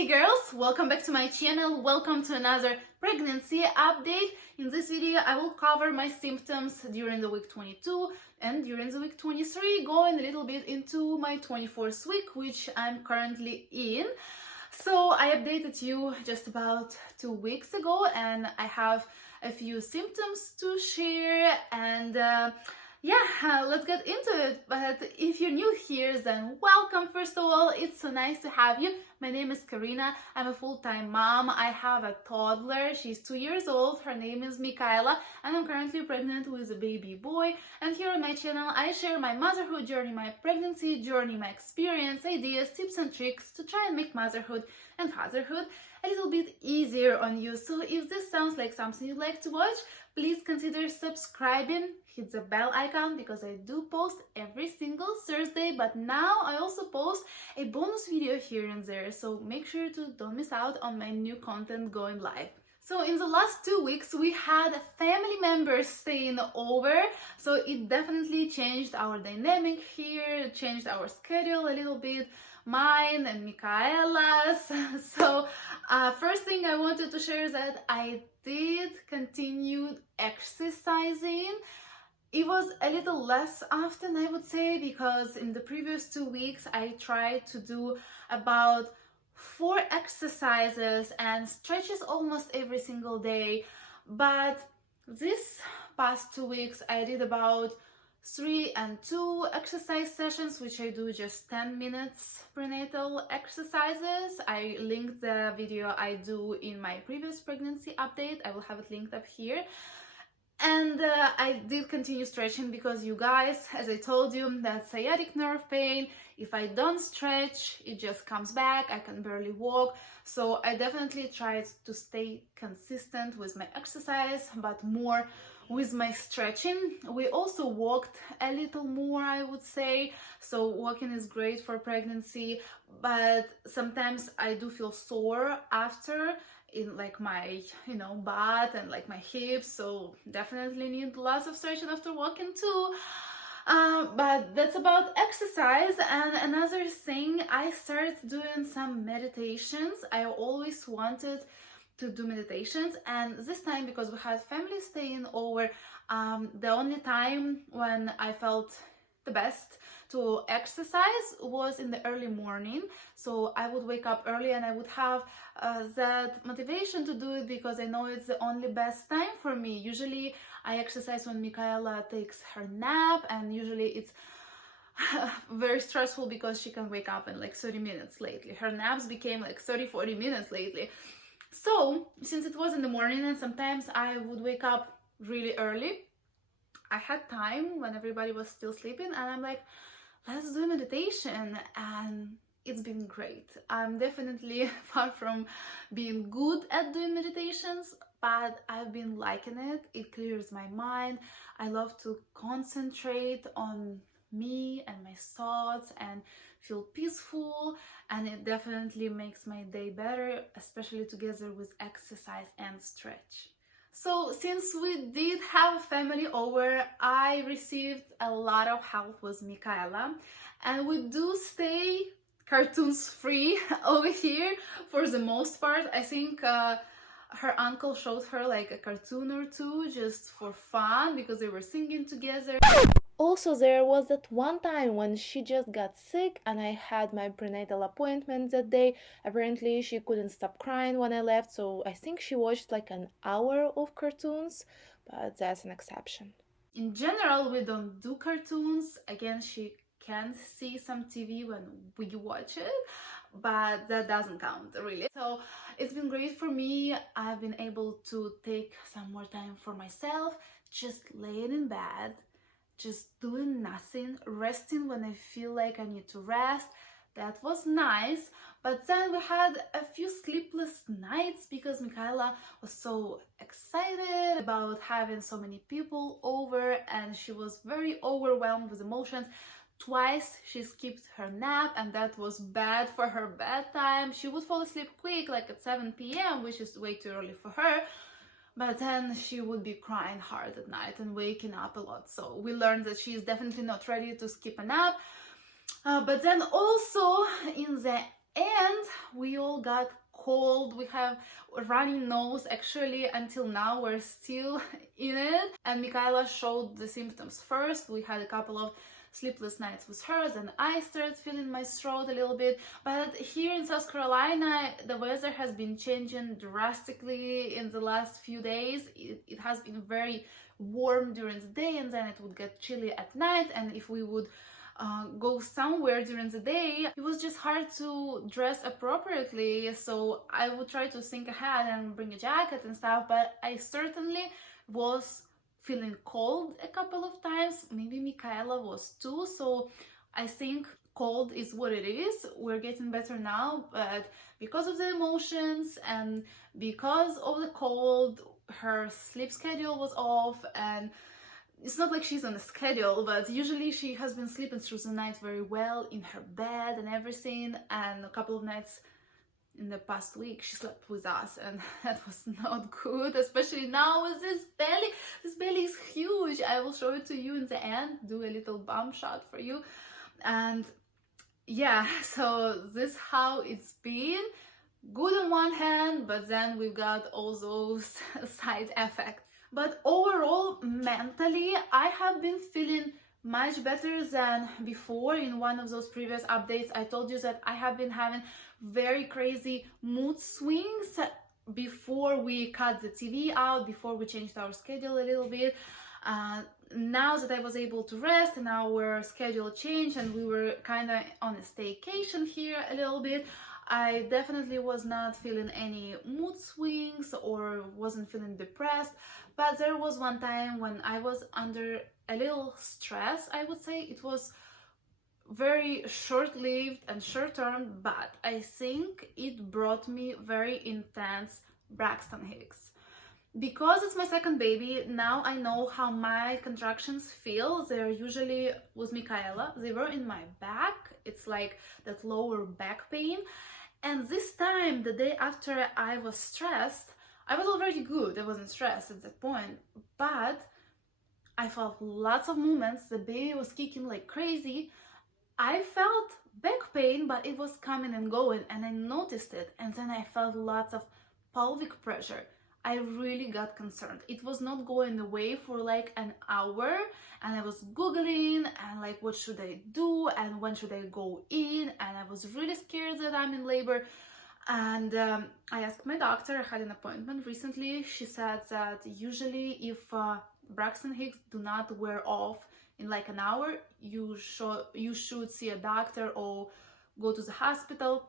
Hey girls, welcome back to my channel. Welcome to another pregnancy update. In this video I will cover my symptoms during the week 22 and during the week 23, going a little bit into my 24th week, which I'm currently in. So I updated you just about 2 weeks ago and I have a few symptoms to share and let's get into it. But if you're new here, then welcome. First of all, it's so nice to have you. My name is Karyna. I'm a full-time mom. I have a toddler. She's 2 years old. Her name is Michaela, and I'm currently pregnant with a baby boy. And here on my channel, I share my motherhood journey, my pregnancy journey, my experience, ideas, tips and tricks to try and make motherhood and fatherhood a little bit easier on you. So if this sounds like something you'd like to watch, please consider subscribing, hit the bell icon, because I do post every single Thursday, but now I also post a bonus video here and there, so make sure to don't miss out on my new content going live. So in the last 2 weeks we had family members staying over, so it definitely changed our dynamic here, changed our schedule a little bit, mine and Michaela's. So first thing I wanted to share is that I did continue exercising. It was a little less often, I would say, because in the previous 2 weeks I tried to do about 4 exercises and stretches almost every single day, but this past 2 weeks I did about 3 and 2 exercise sessions, which I do just 10 minutes prenatal exercises. I linked the video I do in my previous pregnancy update. I will have it linked up here. And I did continue stretching because, you guys, as I told you, that sciatic nerve pain, if I don't stretch, it just comes back. I can barely walk. So I definitely tried to stay consistent with my exercise, but more with my stretching. We also walked a little more, I would say. So walking is great for pregnancy, but sometimes I do feel sore after, in like my butt and like my hips, so definitely need lots of stretching after walking too. But that's about exercise. And another thing, I started doing some meditations. I always wanted to do meditations, and this time, because we had family staying over, the only time when I felt the best to exercise was in the early morning. So I would wake up early and I would have that motivation to do it, because I know it's the only best time for me. Usually I exercise when Michaela takes her nap, and usually it's very stressful because she can wake up in like 30 minutes lately. Her naps became like 30-40 minutes lately. So since it was in the morning and sometimes I would wake up really early, I had time when everybody was still sleeping, and I'm like, let's do meditation, and it's been great. I'm definitely far from being good at doing meditations, but I've been liking it. It clears my mind. I love to concentrate on me and my thoughts and feel peaceful, and it definitely makes my day better, especially together with exercise and stretch. So since we did have family over, I received a lot of help with Michaela, and we do stay cartoons free over here for the most part. I think her uncle showed her like a cartoon or two just for fun because they were singing together. Also, there was that one time when she just got sick and I had my prenatal appointment that day. Apparently she couldn't stop crying when I left, so I think she watched like an hour of cartoons, but that's an exception. In general, we don't do cartoons. Again, she can see some TV when we watch it, but that doesn't count really. So it's been great for me. I've been able to take some more time for myself, just laying in bed, just doing nothing, resting when I feel like I need to rest. That was nice, but then we had a few sleepless nights because Michaela was so excited about having so many people over, and she was very overwhelmed with emotions. Twice she skipped her nap, and that was bad for her bedtime. She would fall asleep quick, like at 7 p.m., which is way too early for her. But then she would be crying hard at night and waking up a lot. So we learned that she is definitely not ready to skip a nap. But then also in the And we all got cold. We have a runny nose. Actually, until now we're still in it. And Michaela showed the symptoms first. We had a couple of sleepless nights with hers, and I started feeling my throat a little bit. But here in South Carolina, the weather has been changing drastically in the last few days. It has been very warm during the day, and then it would get chilly at night. And if we would go somewhere during the day, it was just hard to dress appropriately. So I would try to think ahead and bring a jacket and stuff, but I certainly was feeling cold a couple of times. Maybe Michaela was too. So I think cold is what it is. We're getting better now, but because of the emotions and because of the cold, her sleep schedule was off. And it's not like she's on a schedule, but usually she has been sleeping through the night very well in her bed and everything. And a couple of nights in the past week she slept with us, and that was not good, especially now with this belly. This belly is huge. I will show it to you in the end, do a little bump shot for you. And yeah, so this how it's been. Good on one hand, but then we've got all those side effects. But overall, mentally, I have been feeling much better than before. In one of those previous updates, I told you that I have been having very crazy mood swings before we cut the TV out, before we changed our schedule a little bit. Now that I was able to rest and our schedule changed and we were kind of on a staycation here a little bit, I definitely was not feeling any mood swings or wasn't feeling depressed. But there was one time when I was under a little stress, I would say. It was very short-lived and short-term, but I think it brought me very intense Braxton Hicks. Because it's my second baby, now I know how my contractions feel. They're usually with Michaela. They were in my back. It's like that lower back pain. And this time, the day after I was stressed, I was already good. I wasn't stressed at that point, but I felt lots of movements. The baby was kicking like crazy. I felt back pain, but it was coming and going, and I noticed it. And then I felt lots of pelvic pressure. I really got concerned. It was not going away for like an hour, and I was Googling and like, what should I do and when should I go in? And I was really scared that I'm in labor. And I asked my doctor. I had an appointment recently. She said that usually if Braxton Hicks do not wear off in like an hour, you should see a doctor or go to the hospital.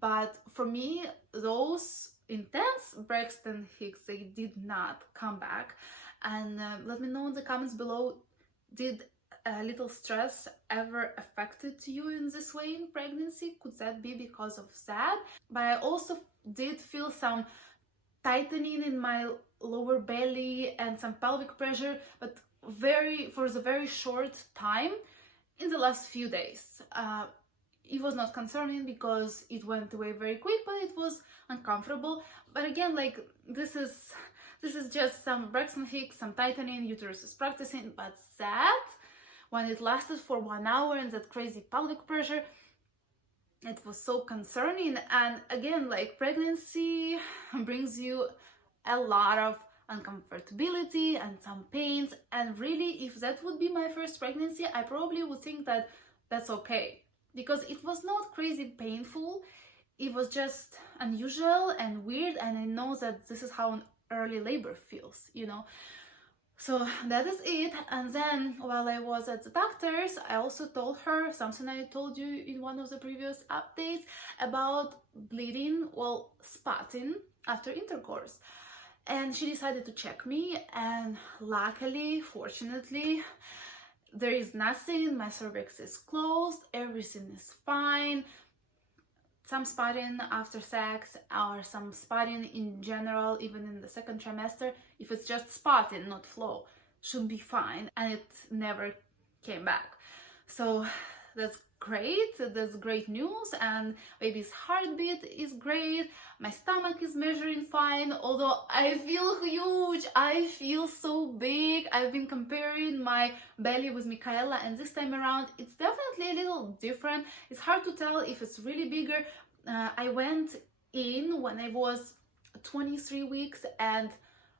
But for me, those intense Braxton Hicks, they did not come back. And let me know in the comments below, did a little stress ever affected you in this way in pregnancy? Could that be because of that? But I also did feel some tightening in my lower belly and some pelvic pressure, but for the very short time in the last few days. It was not concerning because it went away very quick, but it was uncomfortable. But again, like this is just some Braxton Hicks, some tightening, uterus is practicing. But that, when it lasted for 1 hour and that crazy pelvic pressure, it was so concerning. And again, like pregnancy brings you a lot of uncomfortability and some pains. And really, if that would be my first pregnancy, I probably would think that that's okay. Because it was not crazy painful, it was just unusual and weird, and I know that this is how an early labor feels, you know. So that is it. And then while I was at the doctor's, I also told her something I told you in one of the previous updates about bleeding, well, spotting after intercourse. And she decided to check me, and luckily, fortunately, there is nothing. My cervix is closed, everything is fine. Some spotting after sex or some spotting in general, even in the second trimester, if it's just spotting, not flow, should be fine. And it never came back. So that's great. That's great news. And baby's heartbeat is great. My stomach is measuring fine, although I feel huge. I feel so big. I've been comparing my belly with Michaela, and this time around it's definitely a little different. It's hard to tell if it's really bigger. I went in when I was 23 weeks and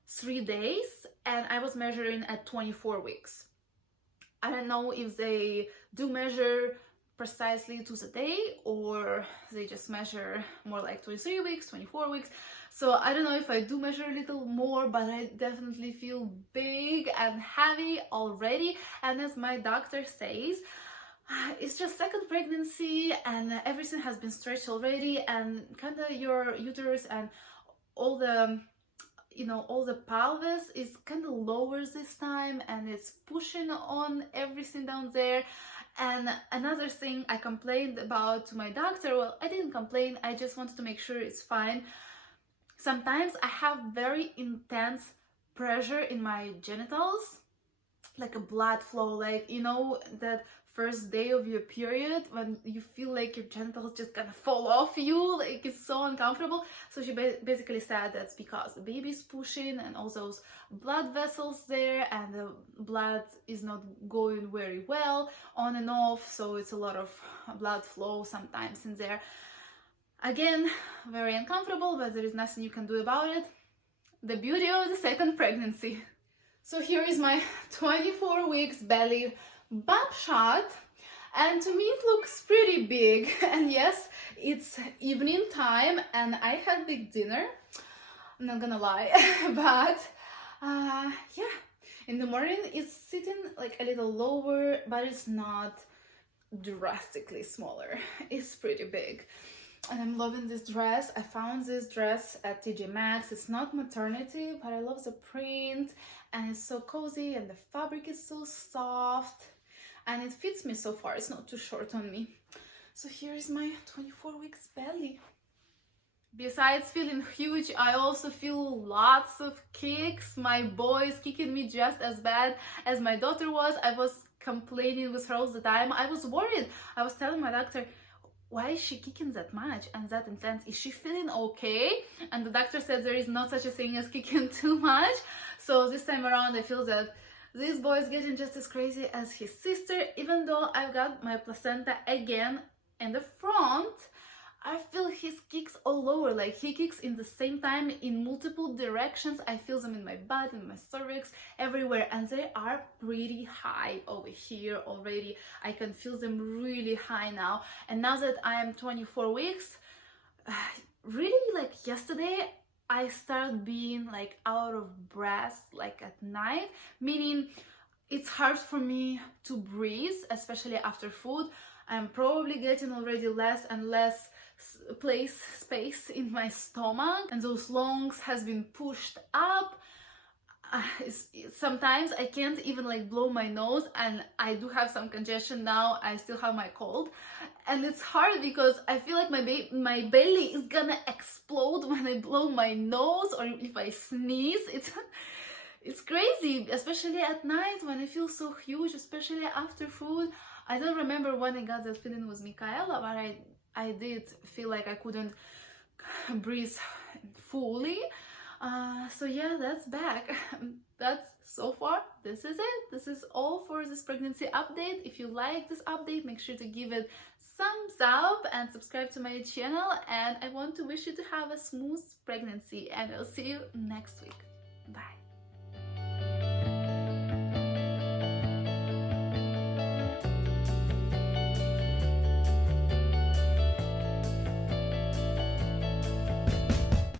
3 days, and I was measuring at 24 weeks. I don't know if they do measure precisely to the day, or they just measure more like 23 weeks, 24 weeks. So I don't know if I do measure a little more, but I definitely feel big and heavy already. And as my doctor says, it's just second pregnancy and everything has been stretched already, and kind of your uterus and all the all the pelvis is kind of lower this time, and it's pushing on everything down there. And another thing I complained about to my doctor, well, I didn't complain, I just wanted to make sure it's fine. Sometimes I have very intense pressure in my genitals, like a blood flow, like that first day of your period when you feel like your genitals just gonna fall off you, like it's so uncomfortable. So she basically said that's because the baby's pushing and all those blood vessels there, and the blood is not going very well on and off, so it's a lot of blood flow sometimes in there. Again, very uncomfortable, but there is nothing you can do about it. The beauty of the second pregnancy. So here is my 24 weeks belly bump shot, and to me it looks pretty big. And yes, it's evening time and I had big dinner, I'm not gonna lie. But yeah, in the morning it's sitting like a little lower, but it's not drastically smaller. It's pretty big. And I'm loving this dress. I found this dress at TJ Maxx. It's not maternity, but I love the print, and it's so cozy, and the fabric is so soft, and it fits me so far. It's not too short on me. So here is my 24 weeks belly. Besides feeling huge, I also feel lots of kicks. My boy is kicking me just as bad as my daughter was. I was complaining with her all the time. I was worried. I was telling my doctor, why is she kicking that much and that intense? Is she feeling okay? And the doctor said there is not such a thing as kicking too much. So this time around I feel that this boy is getting just as crazy as his sister. Even though I've got my placenta again in the front, I feel his kicks all over. Like he kicks in the same time in multiple directions. I feel them in my butt, in my cervix, everywhere, and they are pretty high over here already. I can feel them really high now. And now that I am 24 weeks, really, like yesterday I started being like out of breath like at night, meaning it's hard for me to breathe, especially after food. I'm probably getting already less and less space in my stomach, and those lungs has been pushed up. Sometimes I can't even like blow my nose, and I do have some congestion now. I still have my cold, and it's hard because I feel like my belly is gonna explode when I blow my nose or if I sneeze. It's crazy, especially at night when I feel so huge, especially after food. I don't remember when I got that feeling with Michaela, but I did feel like I couldn't breathe fully. So yeah, that's back. That's so far, this is it. This is all for this pregnancy update. If you like this update, make sure to give it thumbs up and subscribe to my channel. And I want to wish you to have a smooth pregnancy, and I'll see you next week. Bye.